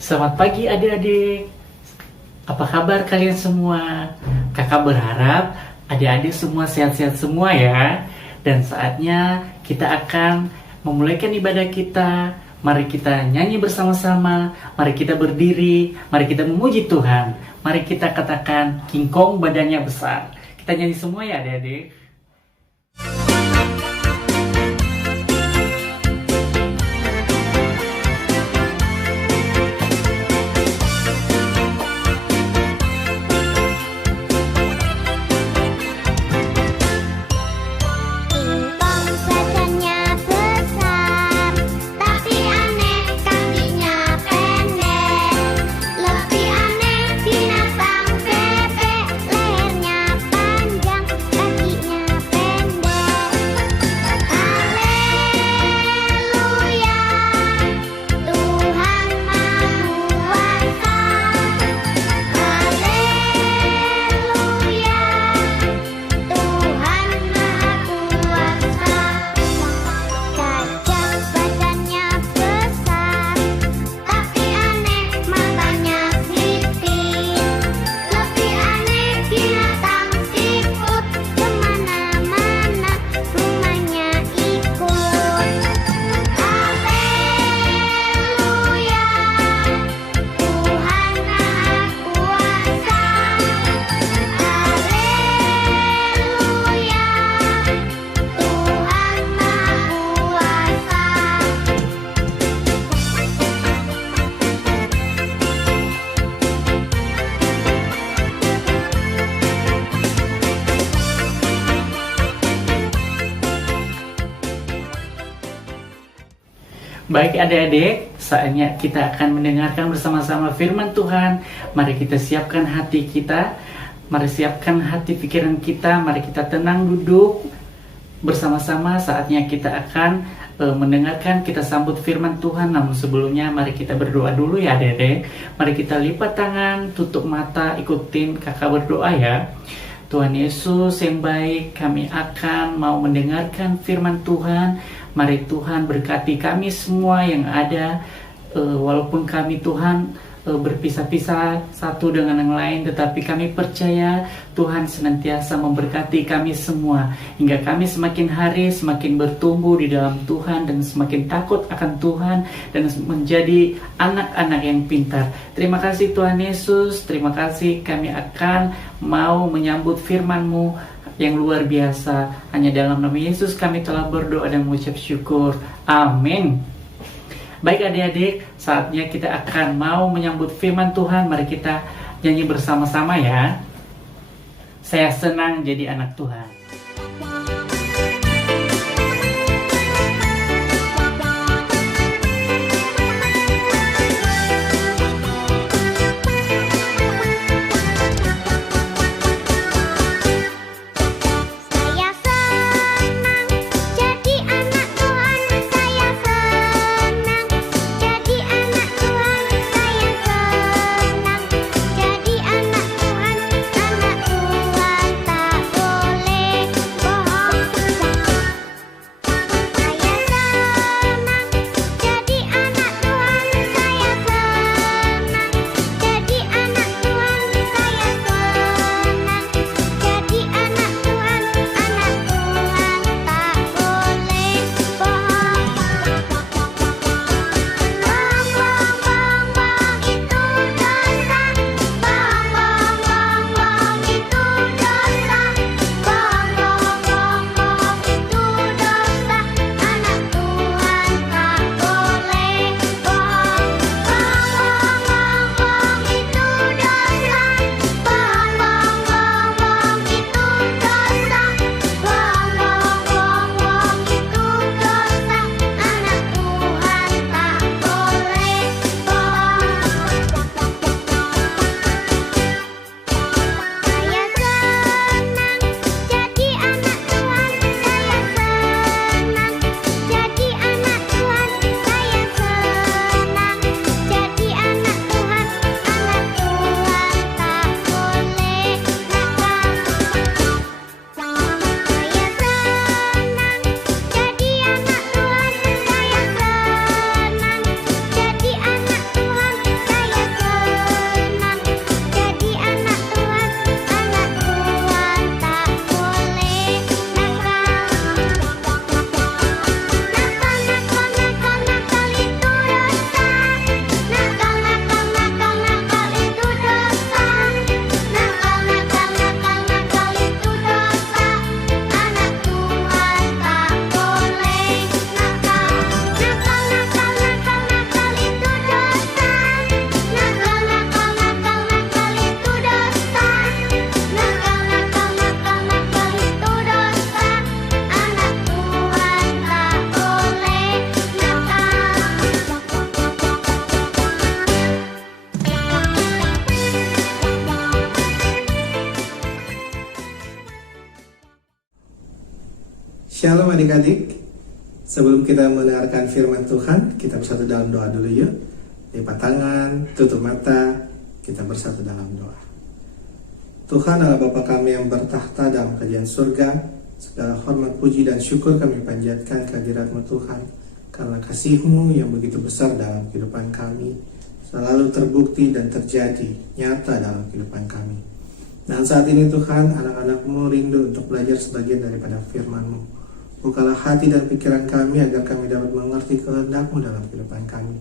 Selamat pagi adik-adik. Apa kabar kalian semua? Kakak berharap adik-adik semua sehat-sehat semua ya. Dan saatnya kita akan memulaikan ibadah kita. Mari kita nyanyi bersama-sama. Mari kita berdiri. Mari kita memuji Tuhan. Mari kita katakan King Kong badannya besar. Kita nyanyi semua ya adik-adik. Baik adik-adik, saatnya kita akan mendengarkan bersama-sama firman Tuhan. Mari kita siapkan hati kita, mari siapkan hati pikiran kita, mari kita tenang duduk bersama-sama. Saatnya kita akan mendengarkan, kita sambut firman Tuhan. Namun sebelumnya mari kita berdoa dulu ya adik-adik. Mari kita lipat tangan, tutup mata, ikutin kakak berdoa ya. Tuhan Yesus yang baik, kami akan mau mendengarkan firman Tuhan. Mari Tuhan berkati kami semua yang ada, walaupun kami Tuhan berpisah-pisah satu dengan yang lain, tetapi kami percaya Tuhan senantiasa memberkati kami semua, hingga kami semakin hari semakin bertumbuh di dalam Tuhan dan semakin takut akan Tuhan dan menjadi anak-anak yang pintar. Terima kasih Tuhan Yesus, terima kasih, kami akan mau menyambut firman-Mu yang luar biasa. Hanya dalam nama Yesus kami telah berdoa dan mengucap syukur. Amin. Baik adik-adik, saatnya kita akan mau menyambut firman Tuhan. Mari kita nyanyi bersama-sama ya. Saya senang jadi anak Tuhan. Jadi anak Tuhan tak boleh Shalom adik-adik. Sebelum kita mendengarkan firman Tuhan, kita bersatu dalam doa dulu yuk. Lipat tangan, tutup mata, kita bersatu dalam doa. Tuhan Allah Bapa kami yang bertahta dalam kerajaan surga, segala hormat, puji, dan syukur kami panjatkan kehadirat-Mu Tuhan, karena kasih-Mu yang begitu besar dalam kehidupan kami, selalu terbukti dan terjadi nyata dalam kehidupan kami. Dan saat ini Tuhan, anak-anak-Mu rindu untuk belajar sebagian daripada firman-Mu. Bukalah hati dan pikiran kami agar kami dapat mengerti kehendak-Mu dalam kehidupan kami.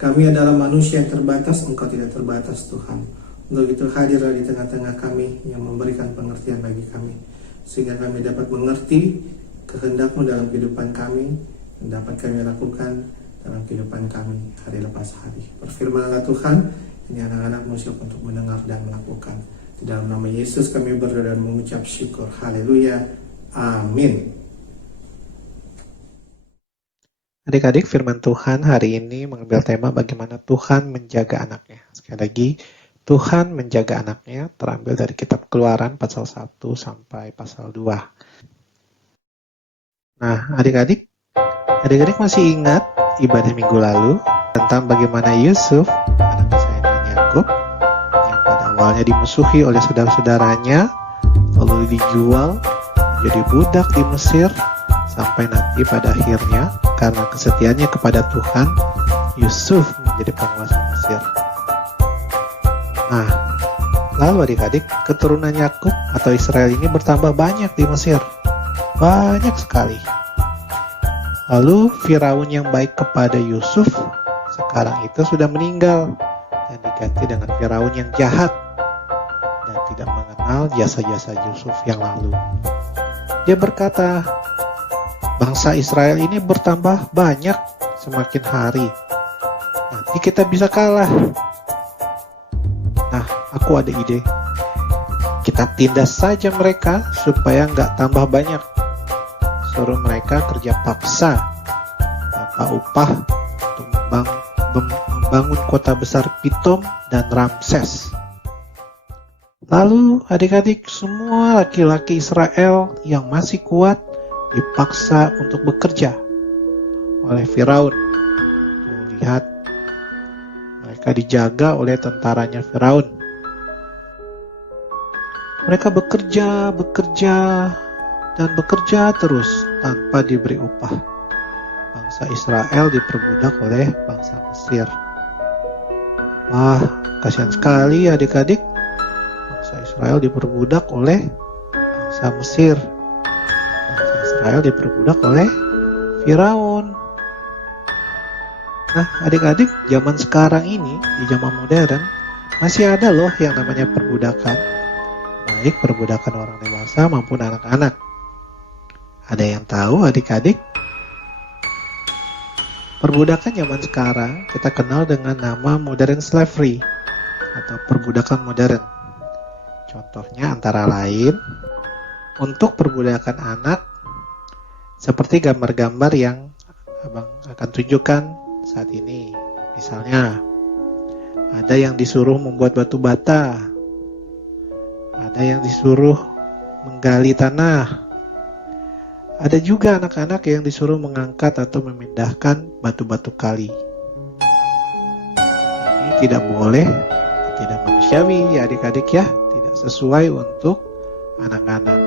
Kami adalah manusia yang terbatas, Engkau tidak terbatas Tuhan. Untuk itu hadirlah di tengah-tengah kami yang memberikan pengertian bagi kami, sehingga kami dapat mengerti kehendak-Mu dalam kehidupan kami dan dapat kami lakukan dalam kehidupan kami hari lepas hari. Berfirmanlah Tuhan, ini anak-anak-Mu siap untuk mendengar dan melakukan. Di dalam nama Yesus kami berdoa dan mengucap syukur. Haleluya. Amin. Adik-adik, firman Tuhan hari ini mengambil tema bagaimana Tuhan menjaga anaknya. Sekali lagi, Tuhan menjaga anaknya terambil dari kitab Keluaran pasal 1 sampai pasal 2. Nah, adik-adik masih ingat ibadah minggu lalu tentang bagaimana Yusuf, anak kesayangan Yakub, yang pada awalnya dimusuhi oleh saudara-saudaranya, lalu dijual menjadi budak di Mesir, sampai nanti pada akhirnya karena kesetiaannya kepada Tuhan, Yusuf menjadi penguasa Mesir. Nah, lalu adik-adik, keturunan Yakub atau Israel ini bertambah banyak di Mesir. Banyak sekali. Lalu Firaun yang baik kepada Yusuf sekarang itu sudah meninggal dan diganti dengan Firaun yang jahat dan tidak mengenal jasa-jasa Yusuf yang lalu. Dia berkata, bangsa Israel ini bertambah banyak semakin hari. Nanti kita bisa kalah. Nah, aku ada ide. Kita tindas saja mereka supaya nggak tambah banyak. Suruh mereka kerja paksa tanpa upah untuk membangun kota besar Pitom dan Ramses. Lalu adik-adik, semua laki-laki Israel yang masih kuat dipaksa untuk bekerja oleh Firaun. Lihat, mereka dijaga oleh tentaranya Firaun. Mereka bekerja dan bekerja terus tanpa diberi upah. Bangsa Israel diperbudak oleh bangsa Mesir. Wah, kasihan sekali adik-adik. Bangsa Israel diperbudak oleh bangsa Mesir. Israel diperbudak oleh Firaun. Nah, adik-adik, zaman sekarang ini, di zaman modern, masih ada loh yang namanya perbudakan. Baik perbudakan orang dewasa maupun anak-anak. Ada yang tahu adik-adik? Perbudakan zaman sekarang kita kenal dengan nama modern slavery atau perbudakan modern. Contohnya antara lain, untuk perbudakan anak, seperti gambar-gambar yang Abang akan tunjukkan saat ini. Misalnya, ada yang disuruh membuat batu bata, ada yang disuruh menggali tanah, ada juga anak-anak yang disuruh mengangkat atau memindahkan batu-batu kali. Ini tidak boleh, tidak manusiawi ya adik-adik ya, tidak sesuai untuk anak-anak.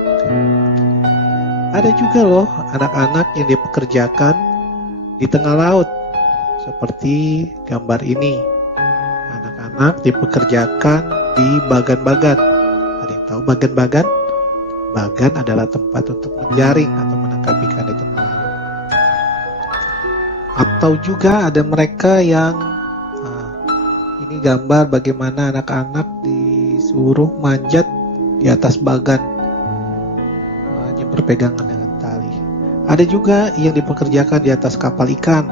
Ada juga loh anak-anak yang dipekerjakan di tengah laut, seperti gambar ini. Anak-anak dipekerjakan di bagan-bagan. Ada yang tahu bagan-bagan? Bagan adalah tempat untuk menjaring atau menangkap ikan di tengah laut. Atau juga ada mereka yang ini gambar bagaimana anak-anak disuruh manjat di atas bagan, hanya berpegangan dengan tali. Ada juga yang dipekerjakan di atas kapal ikan.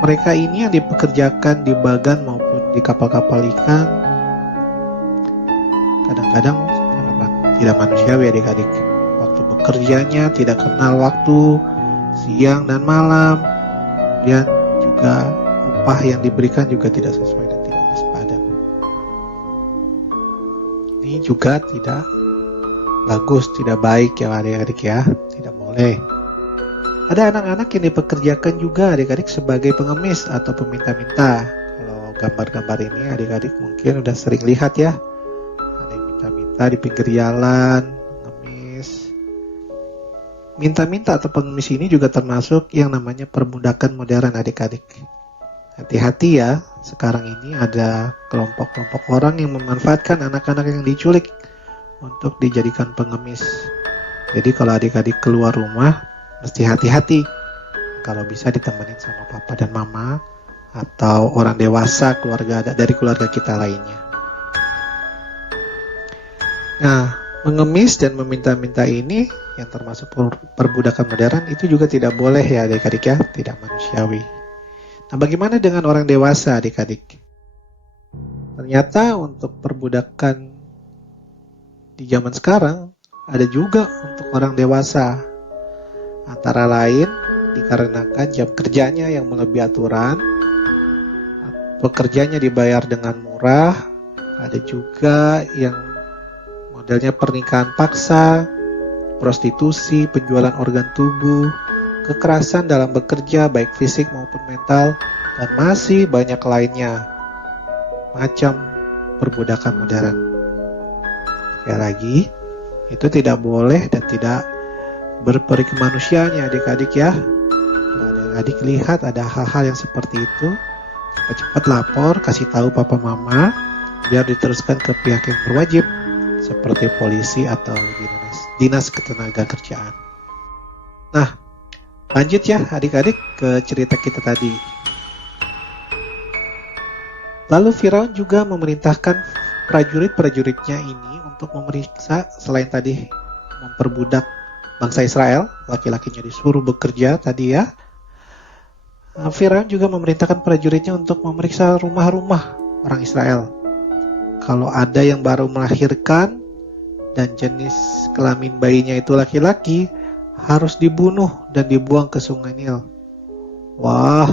Mereka ini yang dipekerjakan di bagan maupun di kapal-kapal ikan kadang-kadang tidak manusiawi adik-adik. Waktu bekerjanya tidak kenal waktu, siang dan malam. Dan juga upah yang diberikan juga tidak sesuai dan tidak sepadan. Ini juga tidak bagus, tidak baik ya adik-adik ya. Tidak boleh. Ada anak-anak yang dipekerjakan juga adik-adik sebagai pengemis atau peminta-minta. Kalau gambar-gambar ini adik-adik mungkin udah sering lihat ya. Ada yang minta-minta di pinggir jalan, pengemis. Minta-minta atau pengemis ini juga termasuk yang namanya perbudakan modern adik-adik. Hati-hati ya, sekarang ini ada kelompok-kelompok orang yang memanfaatkan anak-anak yang diculik untuk dijadikan pengemis. Jadi kalau adik-adik keluar rumah, mesti hati-hati. Kalau bisa ditemenin sama papa dan mama atau orang dewasa dari keluarga kita lainnya. Nah, mengemis dan meminta-minta ini yang termasuk perbudakan modern itu juga tidak boleh ya adik-adik ya, tidak manusiawi. Nah, bagaimana dengan orang dewasa adik-adik? Ternyata untuk perbudakan di zaman sekarang ada juga untuk orang dewasa. Antara lain dikarenakan jam kerjanya yang melebihi aturan, pekerjanya dibayar dengan murah, ada juga yang modelnya pernikahan paksa, prostitusi, penjualan organ tubuh, kekerasan dalam bekerja baik fisik maupun mental, dan masih banyak lainnya macam perbudakan modern. Sekali lagi, itu tidak boleh dan tidak berperi kemanusiaan ya adik-adik ya. Kalau adik-adik lihat ada hal-hal yang seperti itu, cepat-cepat lapor, kasih tahu papa mama biar diteruskan ke pihak yang berwajib seperti polisi atau dinas ketenagakerjaan. Nah, lanjut ya adik-adik ke cerita kita tadi. Lalu Firaun juga memerintahkan prajurit-prajuritnya ini untuk memeriksa selain tadi memperbudak bangsa Israel, laki-lakinya disuruh bekerja tadi ya. Firaun juga memerintahkan prajuritnya untuk memeriksa rumah-rumah orang Israel. Kalau ada yang baru melahirkan dan jenis kelamin bayinya itu laki-laki, harus dibunuh dan dibuang ke Sungai Nil. Wah,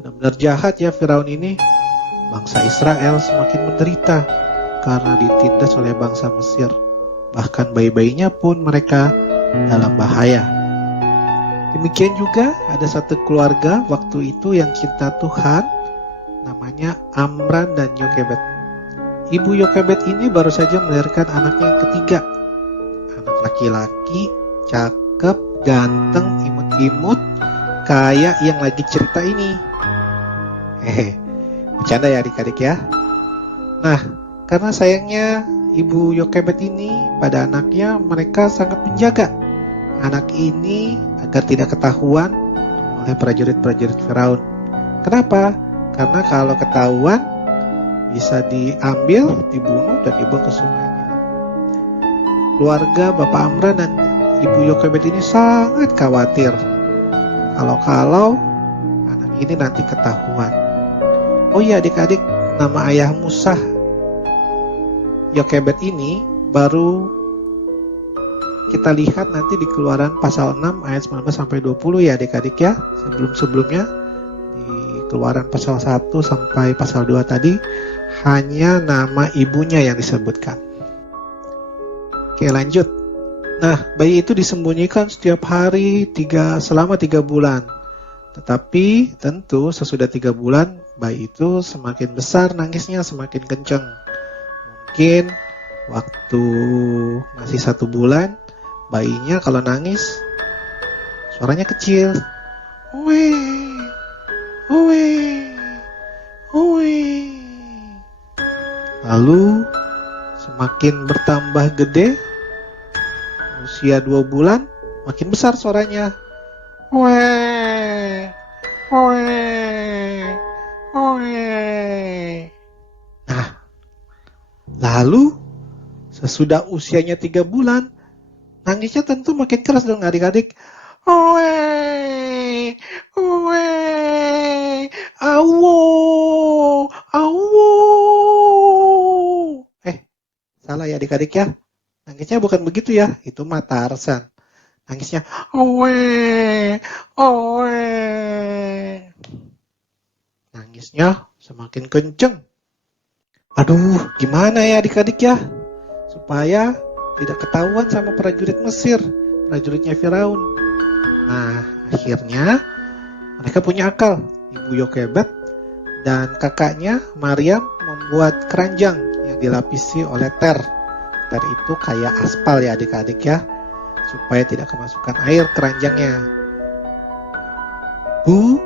benar-benar jahat ya Firaun ini. Bangsa Israel semakin menderita karena ditindas oleh bangsa Mesir. Bahkan bayi-bayinya pun mereka dalam bahaya. Demikian juga ada satu keluarga waktu itu yang cinta Tuhan, namanya Amran dan Yokebed. Ibu Yokebed ini baru saja melahirkan anaknya yang ketiga. Anak laki-laki, cakep, ganteng, imut-imut, kayak yang lagi cerita ini. Bercanda ya adik-adik ya. Nah, karena sayangnya Ibu Yokebed ini pada anaknya, mereka sangat menjaga anak ini agar tidak ketahuan oleh prajurit-prajurit Firaun. Kenapa? Karena kalau ketahuan bisa diambil, dibunuh, dan dibuang ke sungai Nil. Keluarga Bapak Amran dan Ibu Yokebed ini sangat khawatir kalau anak ini nanti ketahuan. Oh iya adik-adik, nama ayah Musa Yokebed ini baru kita lihat nanti di Keluaran pasal 6 ayat 19 sampai 20 ya adik-adik ya. Sebelum-sebelumnya di Keluaran pasal 1 sampai pasal 2 tadi hanya nama ibunya yang disebutkan. Oke, lanjut. Nah, bayi itu disembunyikan setiap hari selama 3 bulan. Tetapi tentu sesudah 3 bulan bayi itu semakin besar nangisnya, semakin kencang. Mungkin waktu masih 1 bulan bayinya kalau nangis suaranya kecil. Weh, weh, weh. Lalu semakin bertambah gede, usia 2 bulan makin besar suaranya. Weh, weh, weh. Nah, lalu sesudah usianya 3 bulan, nangisnya tentu makin keras dong adik-adik. Weh, weh, awo, awo. Salah ya adik-adik ya. Nangisnya bukan begitu ya, itu mah Tarzan. Nangisnya, owe, owe. Nangisnya semakin kenceng. Aduh, gimana ya adik-adik ya? Supaya tidak ketahuan sama prajurit Mesir. prajuritnya Firaun. Nah, akhirnya mereka punya akal. Ibu Yokebed dan kakaknya Maryam membuat keranjang yang dilapisi oleh ter. Ter itu kayak aspal ya adik-adik ya, supaya tidak kemasukan air keranjangnya. Bu,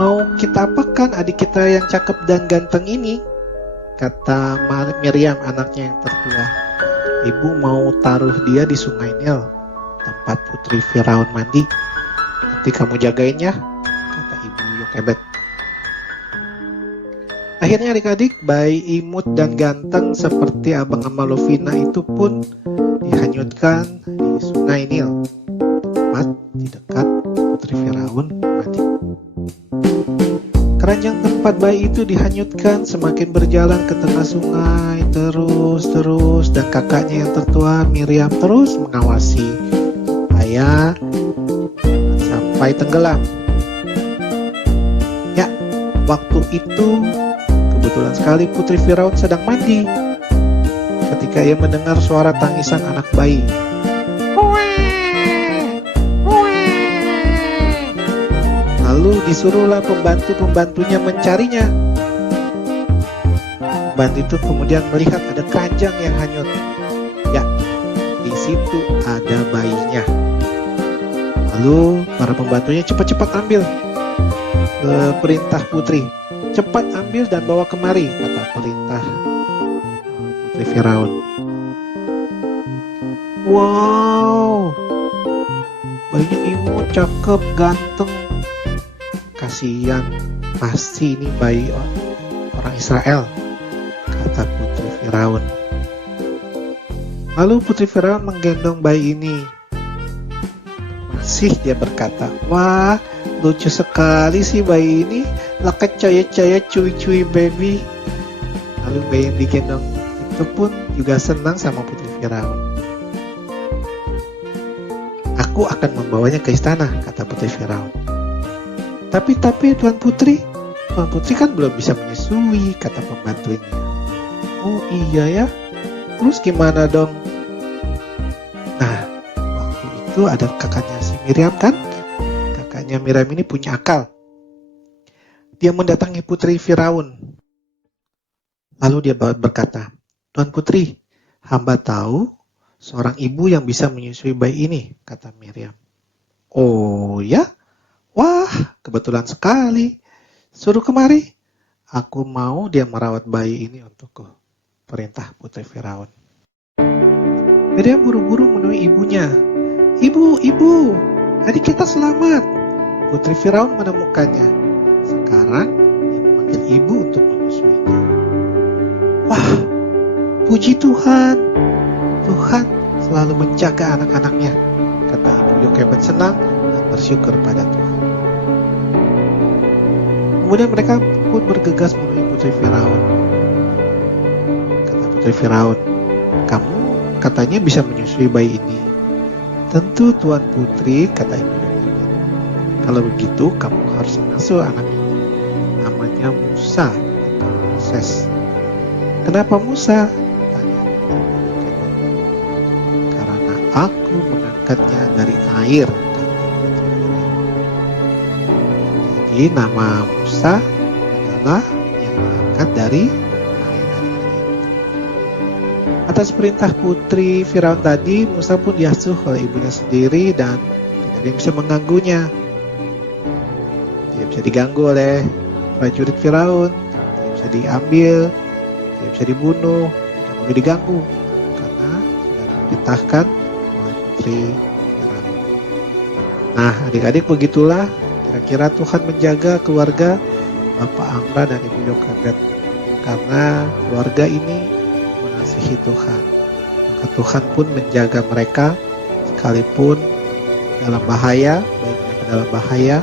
mau kita apakan adik kita yang cakep dan ganteng ini? Kata Miriam, anaknya yang tertua. Ibu mau taruh dia di sungai Nil, tempat putri Firaun mandi. Nanti kamu jagain ya, kata ibu Yokebed. Akhirnya adik-adik, bayi imut dan ganteng seperti abang ama Lovina itu pun dihanyutkan di sungai Nil, tepat di dekat putri Firaun mandi. Keranjang tempat bayi itu dihanyutkan semakin berjalan ke tengah sungai, terus, dan kakaknya yang tertua Miriam terus mengawasi supaya sampai tenggelam. Ya, waktu itu kebetulan sekali putri Firaun sedang mandi ketika ia mendengar suara tangisan anak bayi. Lalu disuruhlah pembantu-pembantunya mencarinya. Pembantu itu kemudian melihat ada keranjang yang hanyut. Ya, di situ ada bayinya. Lalu para pembantunya cepat-cepat ambil. Perintah putri, cepat ambil dan bawa kemari, kata perintah putri Firaun. Wow, bayinya imut, cakep, ganteng. Kasihan, pasti ini bayi orang Israel, kata putri Firaun. Lalu putri Firaun menggendong bayi ini. Masih dia berkata, wah, lucu sekali sih bayi ini, leket caya-caya cuy-cuy baby. Lalu bayi yang digendong itu pun juga senang sama putri Firaun. Aku akan membawanya ke istana, kata putri Firaun. Tapi Tuan Putri kan belum bisa menyusui, kata pembantunya. Oh iya ya, terus gimana dong? Nah, waktu itu ada kakaknya si Miriam kan? Kakaknya Miriam ini punya akal. Dia mendatangi putri Firaun. Lalu dia berkata, Tuan Putri, hamba tahu seorang ibu yang bisa menyusui bayi ini, kata Miriam. Oh ya? Wah, kebetulan sekali. Suruh kemari. Aku mau dia merawat bayi ini untukku, perintah putri Firaun. Miriam buru-buru menemui ibunya. Ibu, adik kita selamat. Putri Firaun menemukannya. Sekarang dia memanggil ibu untuk menyusuinya. Wah, puji Tuhan. Tuhan selalu menjaga anak-anaknya, kata ibu Yokebed senang dan bersyukur pada Tuhan. Kemudian mereka pun bergegas menemui putri Firaun. Kata putri Firaun, kamu katanya bisa menyusui bayi ini. Tentu Tuan Putri, kata ibu Yokebed. Kalau begitu kamu harus mengasuh anak ini. Namanya Musa atau Moses. Kenapa Musa? Tanya ibu Yokebed. Karena aku mengangkatnya dari air. Jadi nama Musa adalah yang diangkat dari air. Atas perintah putri Firaun tadi, Musa pun diasuh oleh ibunya sendiri dan tidak ada yang bisa mengganggunya. Tidak bisa diganggu oleh prajurit Firaun, tidak bisa diambil, tidak bisa dibunuh, tidak boleh diganggu karena sudah diperintahkan oleh putri Firaun. Nah, adik-adik, begitulah kira-kira Tuhan menjaga keluarga Bapak Amra dan Ibu Yokebed, karena keluarga ini mengasihi Tuhan. Maka Tuhan pun menjaga mereka sekalipun dalam bahaya, baik mereka dalam bahaya,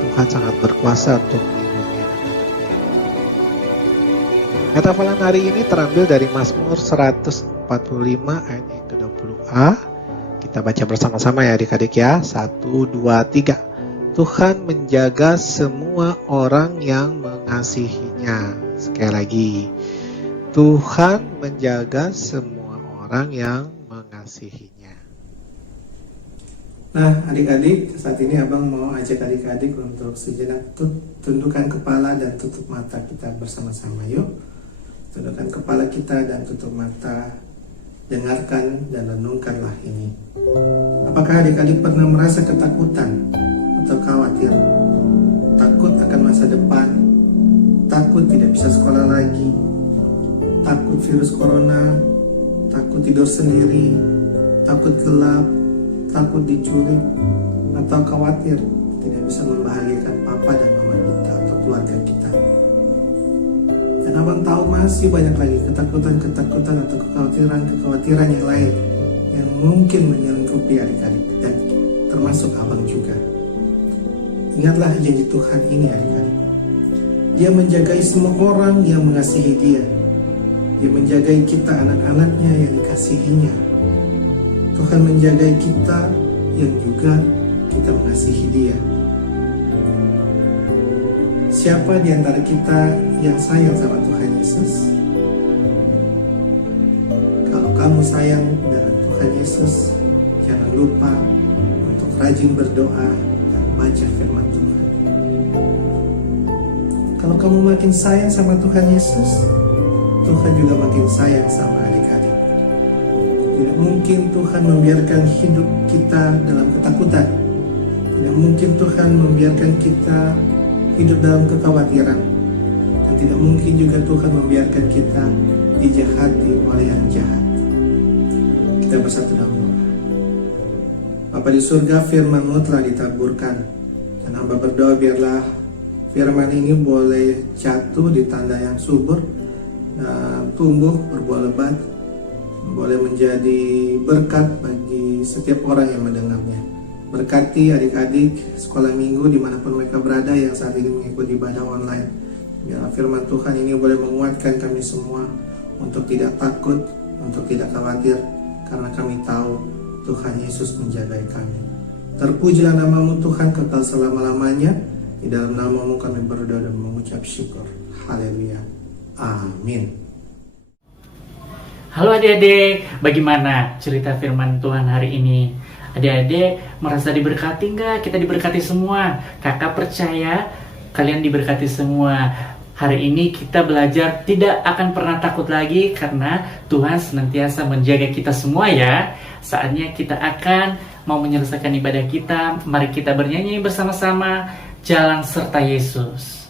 Tuhan sangat berkuasa untuk melindungi anak-anaknya. Kata hafalan hari ini terambil dari Mazmur 145 ayat yang ke-20a. Kita baca bersama-sama ya adik-adik ya. 1, 2, 3. Tuhan menjaga semua orang yang mengasihinya. Sekali lagi, Tuhan menjaga semua orang yang mengasihinya. Nah, adik-adik, saat ini Abang mau ajak adik-adik untuk sejenak tundukkan kepala dan tutup mata kita bersama-sama. Yuk, tundukkan kepala kita dan tutup mata. Dengarkan dan renungkanlah ini. Apakah adik-adik pernah merasa ketakutan atau khawatir? Takut akan masa depan, takut tidak bisa sekolah lagi, takut virus corona, takut tidur sendiri, takut gelap, takut diculik, atau khawatir tidak bisa membahagiakan papa dan mama kita atau keluarga kita. Dan Abang tahu masih banyak lagi ketakutan-ketakutan atau kekhawatiran-kekhawatiran yang lain yang mungkin menyelingkupi adik-adik dan termasuk Abang juga. Ingatlah janji Tuhan ini adik-adik. Dia menjagai semua orang yang mengasihi Dia. Dia menjagai kita anak-anaknya yang dikasihinya. Tuhan menjagai kita yang juga kita mengasihi Dia. Siapa di antara kita yang sayang sama Tuhan Yesus? Kalau kamu sayang dengan Tuhan Yesus, jangan lupa untuk rajin berdoa dan baca firman Tuhan. Kalau kamu makin sayang sama Tuhan Yesus, Tuhan juga makin sayang sama adik-adik. Tidak mungkin Tuhan membiarkan hidup kita dalam ketakutan. Tidak mungkin Tuhan membiarkan kita hidup dalam kekhawatiran. Dan tidak mungkin juga Tuhan membiarkan kita dijahati oleh yang jahat. Kita bersatu dalam doa. Bapa di surga, firman-Mu telah ditaburkan. Dan hamba berdoa biarlah firman ini boleh jatuh di tanda yang subur dan tumbuh berbuah lebat, boleh menjadi berkat bagi setiap orang yang mendengarnya. Berkati adik-adik sekolah minggu dimanapun mereka berada yang saat ini mengikuti ibadah online. Biarlah firman Tuhan ini boleh menguatkan kami semua untuk tidak takut, untuk tidak khawatir, karena kami tahu Tuhan Yesus menjaga kami. Terpujilah nama-Mu Tuhan kekal selama-lamanya. Di dalam nama-Mu kami berdoa dan mengucap syukur. Haleluya. Amin. Halo adik-adik, bagaimana cerita firman Tuhan hari ini? Adik-adik merasa diberkati nggak? Kita diberkati semua. Kakak percaya kalian diberkati semua. Hari ini kita belajar tidak akan pernah takut lagi karena Tuhan senantiasa menjaga kita semua ya. Saatnya kita akan mau menyelesaikan ibadah kita. Mari kita bernyanyi bersama-sama Jalan Serta Yesus.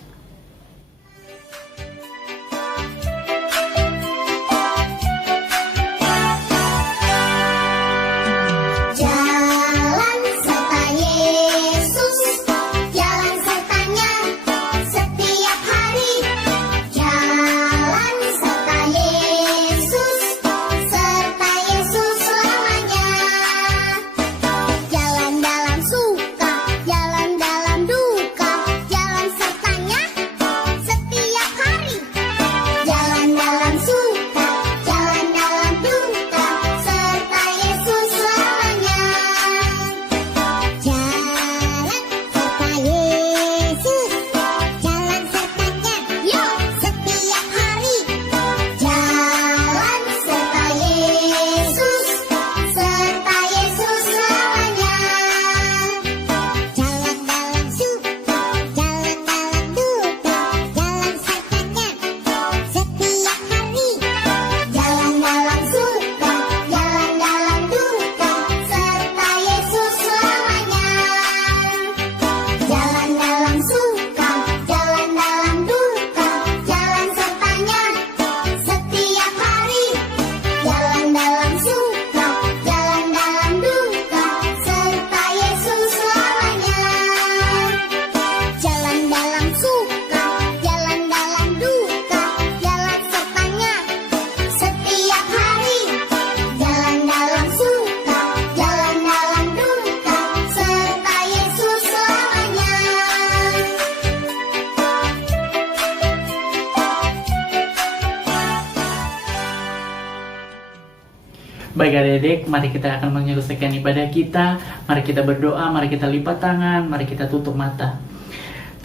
Baik adik-adik, mari kita akan menyelesaikan ibadah kita. Mari kita berdoa, mari kita lipat tangan, mari kita tutup mata.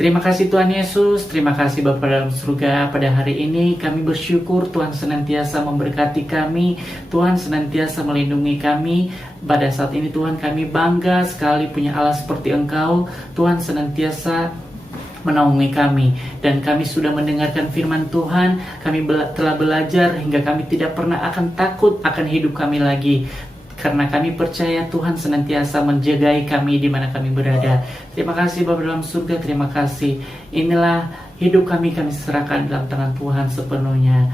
Terima kasih Tuhan Yesus, terima kasih Bapa dalam surga. Pada hari ini kami bersyukur Tuhan senantiasa memberkati kami, Tuhan senantiasa melindungi kami. Pada saat ini Tuhan kami bangga sekali punya Allah seperti Engkau. Tuhan senantiasa menaungi kami, dan kami sudah mendengarkan firman Tuhan. Kami telah belajar hingga kami tidak pernah akan takut akan hidup kami lagi, karena kami percaya Tuhan senantiasa menjagai kami di mana kami berada. Terima kasih Bapa dalam surga, terima kasih. Inilah hidup kami serahkan dalam tangan Tuhan sepenuhnya.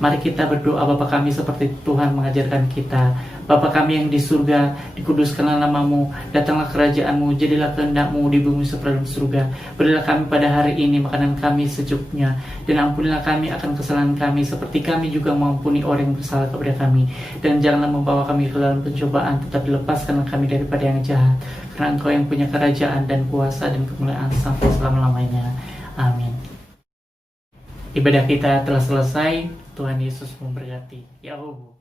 Mari kita berdoa Bapa kami seperti Tuhan mengajarkan kita. Bapa kami yang di surga, dikuduskanlah namamu, datanglah kerajaanmu, jadilah kehendakmu di bumi seperti dalam surga. Berilah kami pada hari ini makanan kami secukupnya, dan ampunilah kami akan kesalahan kami, seperti kami juga mengampuni orang yang bersalah kepada kami. Dan janganlah membawa kami ke dalam pencobaan, tetapi lepaskanlah kami daripada yang jahat. Karena Engkau yang punya kerajaan dan kuasa dan kemuliaan sampai selama-lamanya. Amin. Ibadah kita telah selesai. Tuhan Yesus memberkati. Yahoo.